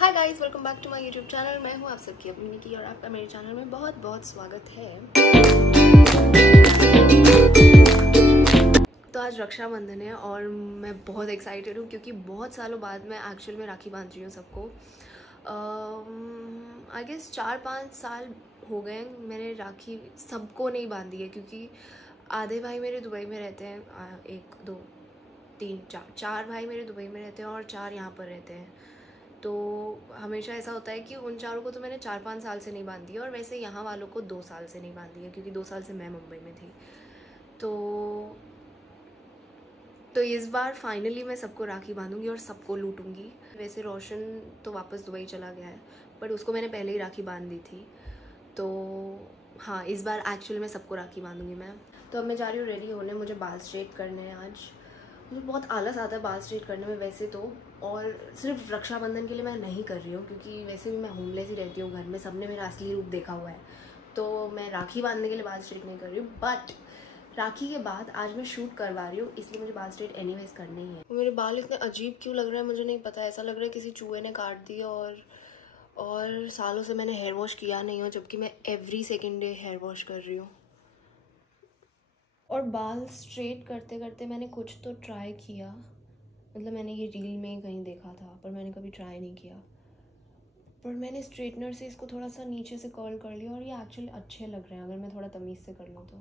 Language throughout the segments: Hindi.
Hi guys, welcome back to my YouTube channel. मैं हूँ आप सबकी अपनी निकी और आपका मेरे चैनल में बहुत बहुत स्वागत है। तो आज रक्षाबंधन है और मैं बहुत एक्साइटेड हूँ क्योंकि बहुत सालों बाद मैं एक्चुअल में राखी बांध रही हूँ सबको। आई गेस 4-5 साल हो गए मैंने राखी सबको नहीं बांधी है क्योंकि आधे भाई मेरे दुबई में रहते हैं, 1 2 3 4 भाई मेरे दुबई में रहते हैं और 4 यहाँ पर रहते हैं। तो हमेशा ऐसा होता है कि उन चारों को तो मैंने 4-5 साल से नहीं बांधी है और वैसे यहाँ वालों को 2 साल से नहीं बांधी है क्योंकि 2 साल से मैं मुंबई में थी। तो इस बार फाइनली मैं सबको राखी बांधूंगी और सबको लूटूंगी। वैसे रोशन तो वापस दुबई चला गया है बट उसको मैंने पहले ही राखी बांध दी थी। तो हाँ, इस बार एक्चुअली मैं सबको राखी बांधूंगी मैं। तो अब मैं जा रही हूँ रेडी होने, मुझे बाल स्ट्रेट करने हैं आज। मुझे बहुत आलस आता है बाल स्ट्रेट करने में वैसे तो, और सिर्फ रक्षाबंधन के लिए मैं नहीं कर रही हूँ क्योंकि वैसे भी मैं होमलेस ही रहती हूँ घर में, सबने मेरा असली रूप देखा हुआ है। तो मैं राखी बांधने के लिए बाल स्ट्रेट नहीं कर रही हूँ, बट राखी के बाद आज मैं शूट करवा रही हूँ इसलिए मुझे बाल स्ट्रेट एनीवेज करने ही है। मेरे बाल इतने अजीब क्यों लग रहे हैं मुझे नहीं पता, ऐसा लग रहा है किसी चूहे ने काट दिया और सालों से मैंने हेयर वॉश किया नहीं हो, जबकि मैं every second day hair wash कर रही हूँ। और बाल स्ट्रेट करते करते मैंने कुछ तो ट्राई किया, मतलब मैंने ये रील में कहीं देखा था पर मैंने कभी ट्राई नहीं किया। पर मैंने स्ट्रेटनर से इसको थोड़ा सा नीचे से कर्ल कर लिया और ये एक्चुअली अच्छे लग रहे हैं अगर मैं थोड़ा तमीज़ से कर लूँ तो।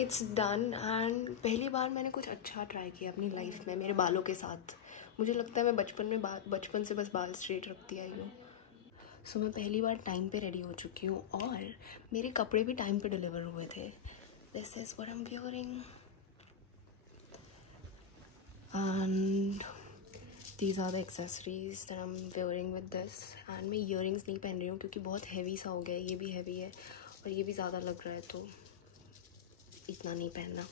इट्स डन एंड पहली बार मैंने कुछ अच्छा ट्राई किया अपनी लाइफ में मेरे बालों के साथ। मुझे लगता है मैं बचपन से बस बाल स्ट्रेट रखती आई हूँ। सो मैं पहली बार टाइम पे रेडी हो चुकी हूँ और मेरे कपड़े भी टाइम पे डिलीवर हुए थे। This is what I am wearing and these are the accessories that I am wearing with this. And मैं ईयरिंग्स नहीं पहन रही हूँ क्योंकि बहुत हैवी सा हो गया है, ये भी हैवी है और ये भी ज़्यादा लग रहा है तो इतना नहीं पहनना।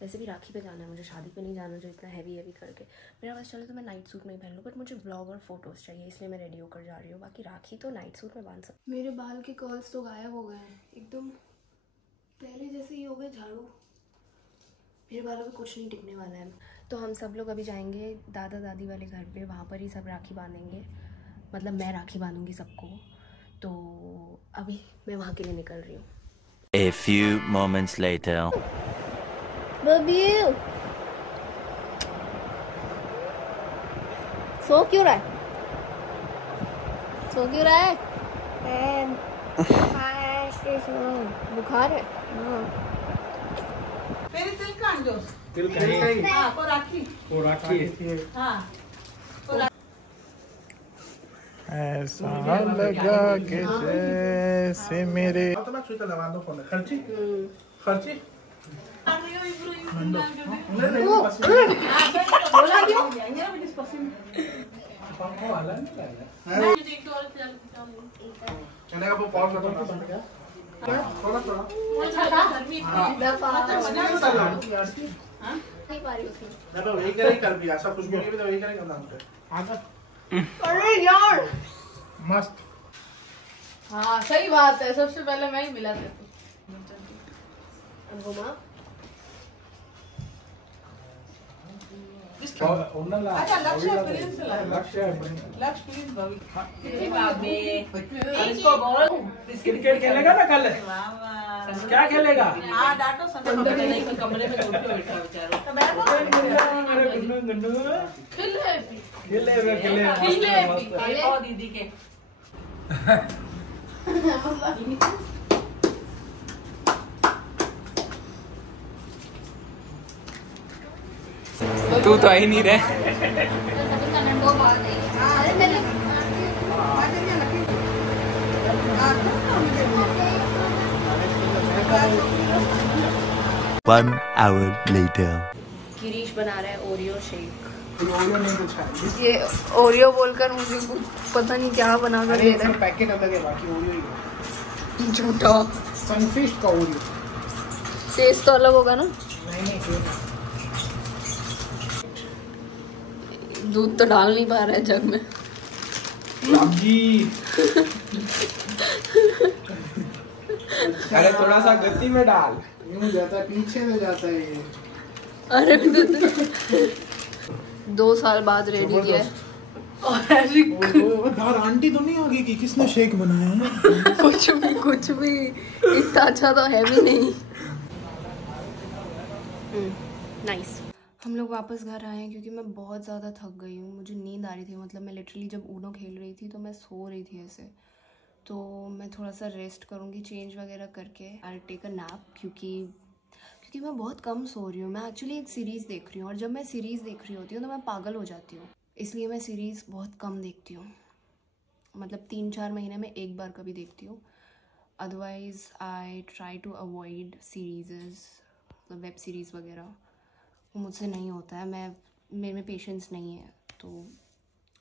वैसे भी राखी पे जाना है मुझे, शादी पे नहीं जाना जो इतना हैवी करके। मेरा बस चले तो मैं नाइट सूट नहीं पहन लूँ, बट मुझे ब्लॉग और फोटोज़ चाहिए इसलिए मैं रेडी होकर जा रही हूँ। बाकी राखी तो नाइट सूट में बांध सकती। मेरे बाल के कर्ल्स तो गायब हो गए हैं, एकदम पहले जैसे ही हो गए झाड़ू। मेरे बालों में कुछ नहीं टिकने वाला है। तो हम सब लोग अभी जाएंगे दादा दादी वाले घर पे, वहाँ पर ही सब राखी बांधेंगे, मतलब मैं राखी बांधूंगी सबको। तो अभी मैं वहाँ के लिए निकल रही हूँ। A few moments later. बबी सो क्यों रहा है? बुखार है। तिल ऐसा लगा के जैसे मेरे खर्ची मस्त। हाँ सही बात है, सबसे पहले मैं ही मिला था। अच्छा लक्ष्य प्लीज इसको बोल क्रिकेट खेलेगा ना कल? क्या खेलेगा? हाँ डाटो समय कमरे में बैठा बेचारो दीदी के तू तो ही नहीं रहे। One hour later. गिरीश बना रहा है ओरियो शेक। ओरियो नहीं कुछ है। ये ओरियो बोलकर मुझे पता नहीं क्या बना कर दे रहा है। पैकेट अलग है, बाकी ओरियो ही है। झूठा सनफिस्ट का ओरियो। टेस्ट तो अलग होगा ना? नहीं दूध तो डाल नहीं पा रहा है जग में। अरे थोड़ा सा गति में डाल, यूं जाता है पीछे में जाता है ये। अरे 2 साल बाद रेडी किया है। और ऐसी बाहर आंटी तो नहीं होगी कि किसने शेक बनाया है? कुछ भी इतना अच्छा तो है भी नहीं। नाइस। हम लोग वापस घर आए हैं क्योंकि मैं बहुत ज़्यादा थक गई हूँ, मुझे नींद आ रही थी। मतलब मैं लिटरली जब ऊनो खेल रही थी तो मैं सो रही थी ऐसे। तो मैं थोड़ा सा रेस्ट करूँगी चेंज वगैरह करके। आई टेक अ नैप क्योंकि मैं बहुत कम सो रही हूँ। मैं एक्चुअली एक सीरीज़ देख रही हूँ और जब मैं सीरीज़ देख रही होती हूँ तो मैं पागल हो जाती हूँ, इसलिए मैं सीरीज़ बहुत कम देखती हूँ। मतलब 3-4 महीने में एक बार कभी देखती हूँ। Otherwise I try to avoid series, web series वगैरह। वो मुझसे नहीं होता है, मेरे में पेशेंस नहीं है, तो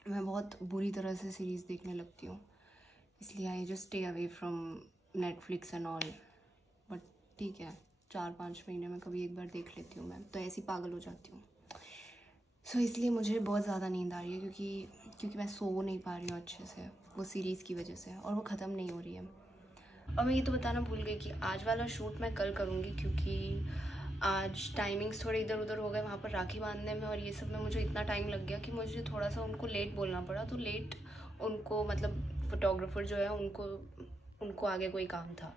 मैं बहुत बुरी तरह से सीरीज़ देखने लगती हूँ। इसलिए I just stay away from Netflix and all. But ठीक है, 4-5 महीने में कभी एक बार देख लेती हूँ मैं, तो ऐसी पागल हो जाती हूँ। सो इसलिए मुझे बहुत ज़्यादा नींद आ रही है क्योंकि मैं सो नहीं पा रही हूँ अच्छे से, वो सीरीज़ की वजह से, और वो ख़त्म नहीं हो रही है। और मैं ये तो बताना भूल गई कि आज वाला शूट मैं कल करूँगी, क्योंकि आज टाइमिंग्स थोड़े इधर उधर हो गए वहाँ पर राखी बांधने में, और ये सब में मुझे इतना टाइम लग गया कि मुझे थोड़ा सा उनको लेट बोलना पड़ा। तो लेट उनको, मतलब फोटोग्राफर जो है उनको आगे कोई काम था,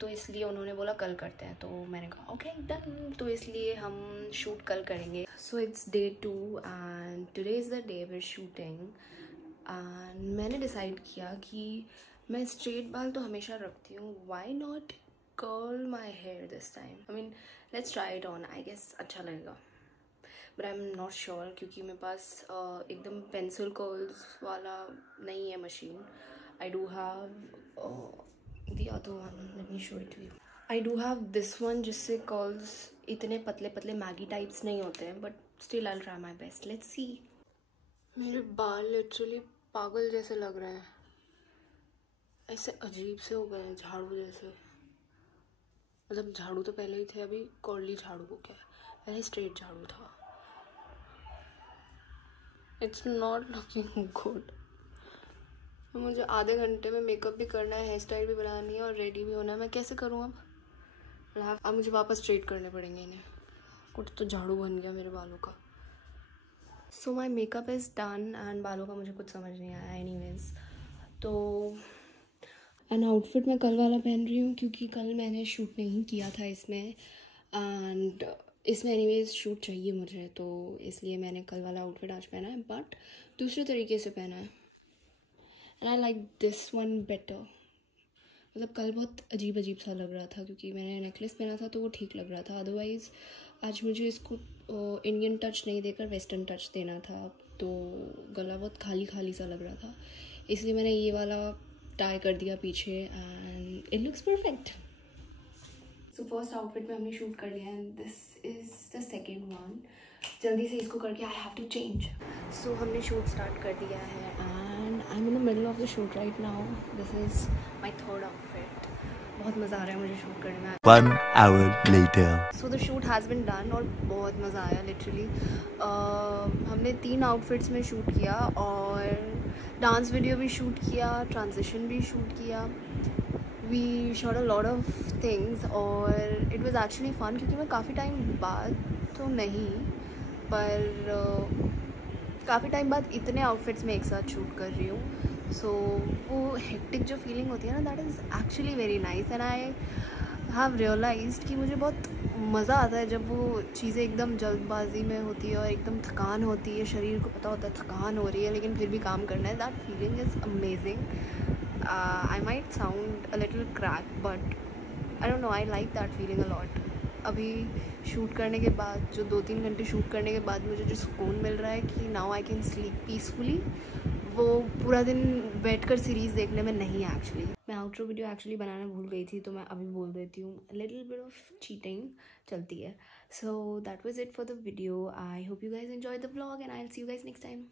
तो इसलिए उन्होंने बोला कल करते हैं। तो मैंने कहा ओके डन, तो इसलिए हम शूट कल करेंगे। So it's day 2 and today is the day we are shooting. And मैंने डिसाइड किया कि मैं स्ट्रेट बाल तो हमेशा रखती हूँ, why not curl my hair this time. I mean let's try it on, I guess अच्छा लगेगा, but I am not sure क्योंकि मेरे पास एकदम पेंसिल कर्ल्स वाला नहीं है machine. I do have the other one, let me show it to you. I do have this one जिससे कर्ल्स इतने पतले पतले मैगी टाइप्स नहीं होते हैं, but still I will try my best, let's see. मेरे बाल लिटरली पागल जैसे लग रहे हैं, ऐसे अजीब से हो गए हैं, झाड़ू जैसे। मतलब झाड़ू तो पहले ही थे, अभी कर्ली झाड़ू हो गया, पहले स्ट्रेट झाड़ू था। It's not looking good. मुझे आधे घंटे में मेकअप भी करना है, हेयर स्टाइल भी बनानी है और रेडी भी होना है। मैं कैसे करूँ अब मुझे वापस स्ट्रेट करने पड़ेंगे इन्हें। कुछ तो झाड़ू बन गया मेरे बालों का। So my makeup is done and बालों का मुझे कुछ समझ नहीं आया एनीवेज। तो एंड आउटफिट मैं कल वाला पहन रही हूँ क्योंकि कल मैंने शूट नहीं किया था इसमें, एंड इसमें एनीवेज शूट चाहिए मुझे, तो इसलिए मैंने कल वाला आउटफिट आज पहना है, बट दूसरे तरीके से पहना है। And I like this one better. मतलब कल बहुत अजीब सा लग रहा था क्योंकि मैंने नेकलेस पहना था तो वो ठीक लग रहा था, अदरवाइज़ आज मुझे इसको इंडियन टच नहीं देकर वेस्टर्न टच देना था, तो गला बहुत खाली सा लग रहा था, इसलिए मैंने ये वाला टाई कर दिया पीछे and it looks perfect. So first outfit में हमने शूट कर लिया and this is the second one. जल्दी से इसको करके आई हैव टू चेंज। सो हमने शूट स्टार्ट कर दिया है and I am in the middle of the shoot right now. This is my third outfit. बहुत मज़ा आ रहा है मुझे शूट करने में। 1 hour later. So the shoot has been done और बहुत मज़ा आया लिटरली। हमने 3 आउटफिट्स में शूट किया और डांस वीडियो भी शूट किया, ट्रांजिशन भी शूट किया। We shot a lot of things और इट वॉज़ एक्चुअली फ़न क्योंकि मैं काफ़ी टाइम बाद तो नहीं पर काफ़ी टाइम बाद इतने आउटफिट्स में एक साथ शूट कर रही हूँ। सो वो हेक्टिक जो फीलिंग होती है ना, that is actually very nice and I have realised कि मुझे बहुत मज़ा आता है जब वो चीज़ें एकदम जल्दबाजी में होती है और एकदम थकान होती है, शरीर को पता होता है थकान हो रही है लेकिन फिर भी काम करना है। That feeling is amazing. I might sound a little crack but I don't know, I like that feeling a lot. अभी शूट करने के बाद जो 2-3 घंटे शूट करने के बाद मुझे जो सुकून मिल रहा है कि now I can sleep peacefully, वो पूरा दिन बैठकर सीरीज़ देखने में नहीं है एक्चुअली। मैं आउटरो वीडियो एक्चुअली बनाना भूल गई थी तो मैं अभी बोल देती हूँ, लिटिल बिट ऑफ चीटिंग चलती है। So that was it for the video. I hope you guys enjoy the vlog and I will see you guys next time.